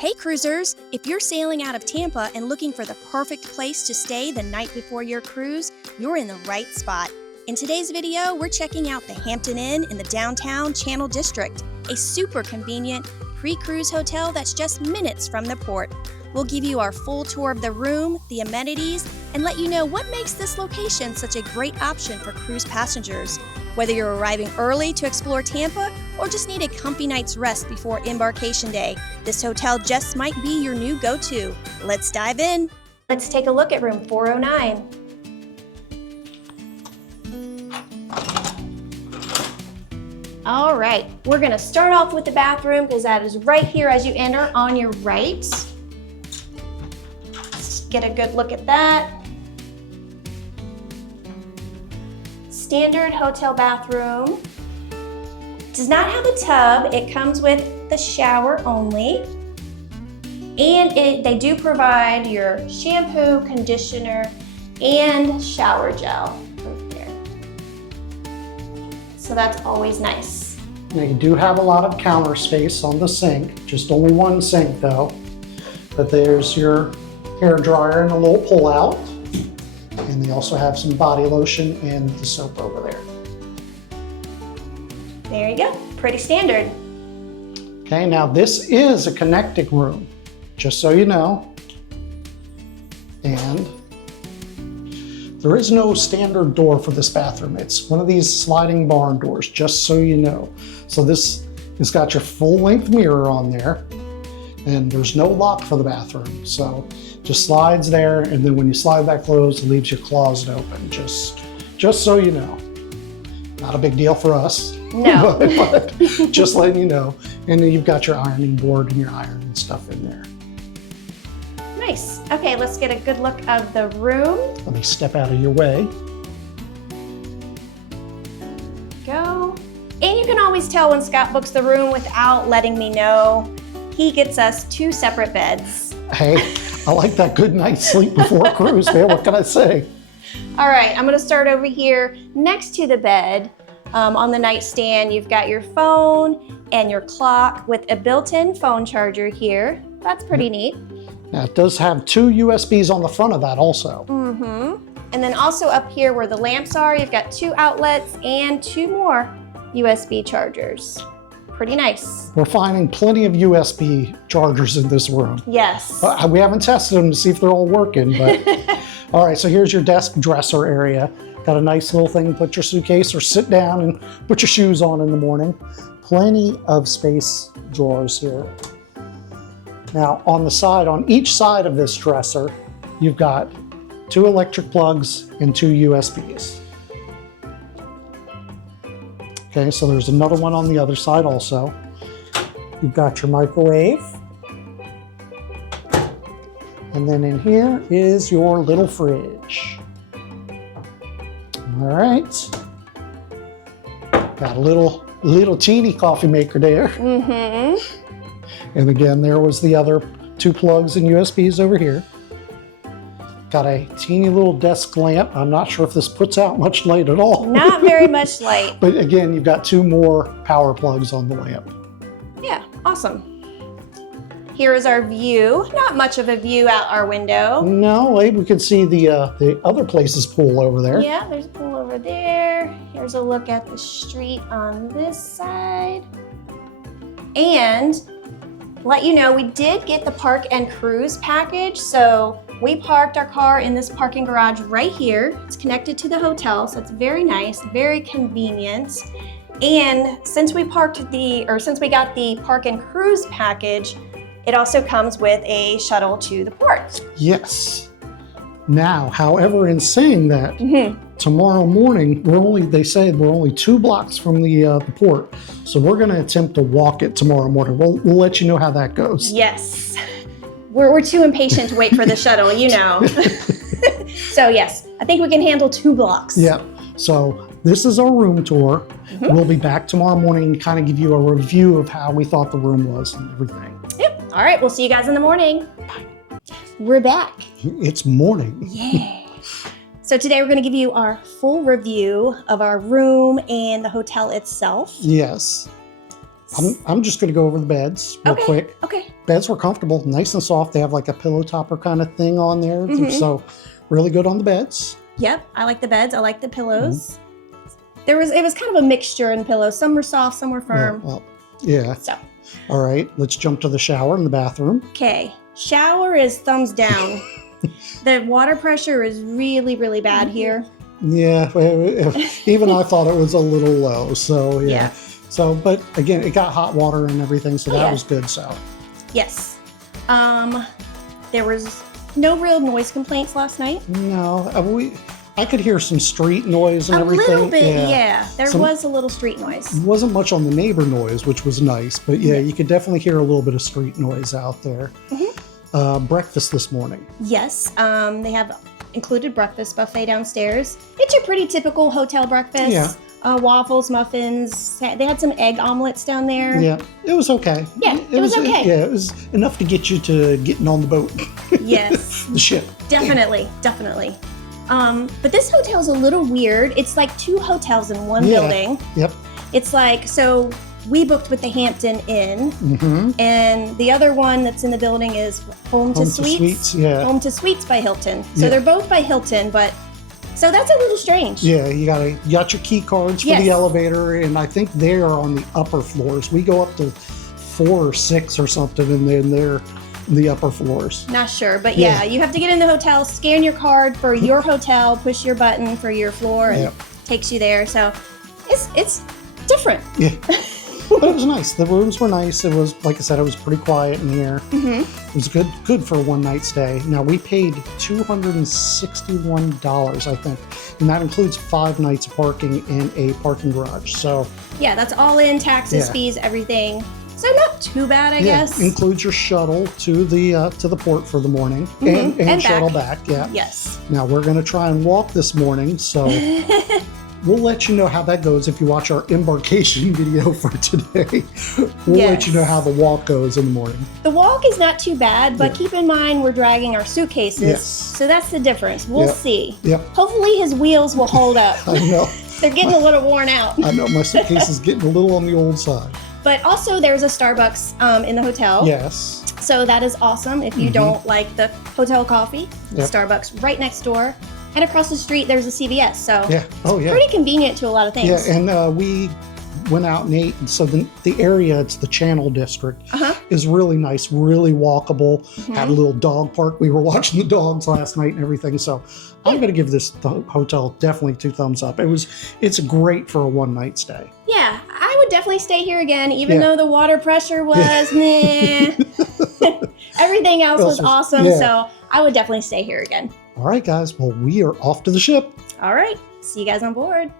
Hey cruisers, if you're sailing out of Tampa and looking for the perfect place to stay the night before your cruise, you're in the right spot. In today's video, we're checking out the Hampton Inn in the downtown Channel District, a super convenient pre-cruise hotel that's just minutes from the port. We'll give you our full tour of the room, the amenities, and let you know what makes this location such a great option for cruise passengers. Whether you're arriving early to explore Tampa or just need a comfy night's rest before embarkation day, this hotel just might be your new go-to. Let's dive in. Let's take a look at room 409. All right, we're gonna start off with the bathroom because that is right here as you enter on your right. Let's get a good look at that. Standard hotel bathroom. Does not have a tub. It comes with the shower only. And they do provide your shampoo, conditioner, and shower gel right there. So that's always nice. Now you do have a lot of counter space on the sink, just only one sink though. But there's your hair dryer and a little pull out. And they also have some body lotion and the soap over there. There you go, pretty standard. Okay, now this is a connecting room, just so you know. And there is no standard door for this bathroom. It's one of these sliding barn doors, just so you know. So this has got your full length mirror on there, and there's no lock for the bathroom. So just slides there, and then when you slide that closed, it leaves your closet open, just so you know. Not a big deal for us. No. but just letting you know. And then you've got your ironing board and your iron and stuff in there. Nice. Okay, let's get a good look of the room. Let me step out of your way. Go. And you can always tell when Scott books the room without letting me know. He gets us 2 separate beds. Hey, I like that good night's sleep before a cruise, man. What can I say? All right, I'm gonna start over here next to the bed. On the nightstand, you've got your phone and your clock with a built-in phone charger here. That's pretty neat. Now it does have 2 USBs on the front of that also. And then also up here where the lamps are, you've got 2 outlets and 2 more USB chargers. Pretty nice. We're finding plenty of USB chargers in this room. Yes. We haven't tested them to see if they're all working, but all right, so here's your desk dresser area. Got a nice little thing to put your suitcase or sit down and put your shoes on in the morning. Plenty of space drawers here. Now on the side, on each side of this dresser, you've got 2 electric plugs and 2 USBs. Okay, so there's another one on the other side also. You've got your microwave. And then in here is your little fridge. All right. Got a little teeny coffee maker there. And again, there was the other 2 plugs and USBs over here. Got a teeny little desk lamp. I'm not sure if this puts out much light at all. Not very much light. But again, you've got 2 more power plugs on the lamp. Yeah, awesome. Here is our view. Not much of a view out our window. No, we can see the other place's pool over there. Yeah, there's a pool over there. Here's a look at the street on this side. And let you know, we did get the park and cruise package. So we parked our car in this parking garage right here. It's connected to the hotel, so it's very nice, very convenient. And since we got the park and cruise package, it also comes with a shuttle to the port. Yes. Now, however, in saying that, tomorrow morning, they say we're only 2 blocks from the port. So we're going to attempt to walk it tomorrow morning. We'll let you know how that goes. Yes. We're too impatient to wait for the shuttle, you know. So yes, I think we can handle 2 blocks. Yeah. So this is our room tour. We'll be back tomorrow morning and kind of give you a review of how we thought the room was and everything. Yep. All right, we'll see you guys in the morning. Bye. We're back. It's morning. Yeah. So today we're going to give you our full review of our room and the hotel itself. Yes. I'm just going to go over the beds real quick. Okay. Beds were comfortable, nice and soft. They have like a pillow topper kind of thing on there. So really good on the beds. Yep, I like the beds. I like the pillows. It was kind of a mixture in pillows. Some were soft, some were firm. Yeah. So. All right, let's jump to the shower in the bathroom. Okay, shower is thumbs down. The water pressure is really, really bad here. Yeah, even I thought it was a little low. So yeah. So, but again, it got hot water and everything, so that was good. So. Yes. There was no real noise complaints last night. No, I could hear some street noise and everything. A little bit, yeah. There was a little street noise. Wasn't much on the neighbor noise, which was nice, but yeah, you could definitely hear a little bit of street noise out there. Breakfast this morning. Yes, they have included breakfast buffet downstairs. It's your pretty typical hotel breakfast. Yeah. Waffles, muffins. They had some egg omelets down there. Yeah, it was okay. Yeah, it was okay. Yeah, it was enough to get you to getting on the boat. Yes. The ship. Definitely. But this hotel's a little weird. It's like two hotels in one building. Yep. It's like, so we booked with the Hampton Inn, and the other one that's in the building is Home to Suites. Home to Suites by Hilton. So they're both by Hilton, but so that's a little strange. Yeah, you got your key cards for the elevator, and I think they're on the upper floors. We go up to 4 or 6 or something, and then they're the upper floors. Not sure, but yeah, you have to get in the hotel, scan your card for your hotel, push your button for your floor, and takes you there. So it's different. Yeah. But it was nice. The rooms were nice. It was, like I said, it was pretty quiet in here. It was good for a one-night stay. Now, we paid $261, I think, and that includes 5 nights of parking in a parking garage. So yeah, that's all in, taxes, fees, everything. So not too bad, I guess. Includes your shuttle to the port for the morning and shuttle back. Yeah. Yes. Now we're going to try and walk this morning, so we'll let you know how that goes if you watch our embarkation video for today. We'll let you know how the walk goes in the morning. The walk is not too bad, but keep in mind we're dragging our suitcases, so that's the difference. We'll see. Yep. Hopefully his wheels will hold up. I know. They're getting a little worn out. I know, my suitcase is getting a little on the old side. But also there's a Starbucks in the hotel. Yes. So that is awesome if you don't like the hotel coffee. Starbucks right next door. And across the street there's a CVS. So it's pretty convenient to a lot of things. Yeah, and we went out and ate. So the area, it's the Channel District, is really nice, really walkable. Had a little dog park. We were watching the dogs last night and everything. So I'm going to give this hotel definitely 2 thumbs up. It's great for a one-night stay. Yeah, I would definitely stay here again, even though the water pressure was meh. Everything else was awesome. So I would definitely stay here again. All right, guys. Well, we are off to the ship. All right. See you guys on board.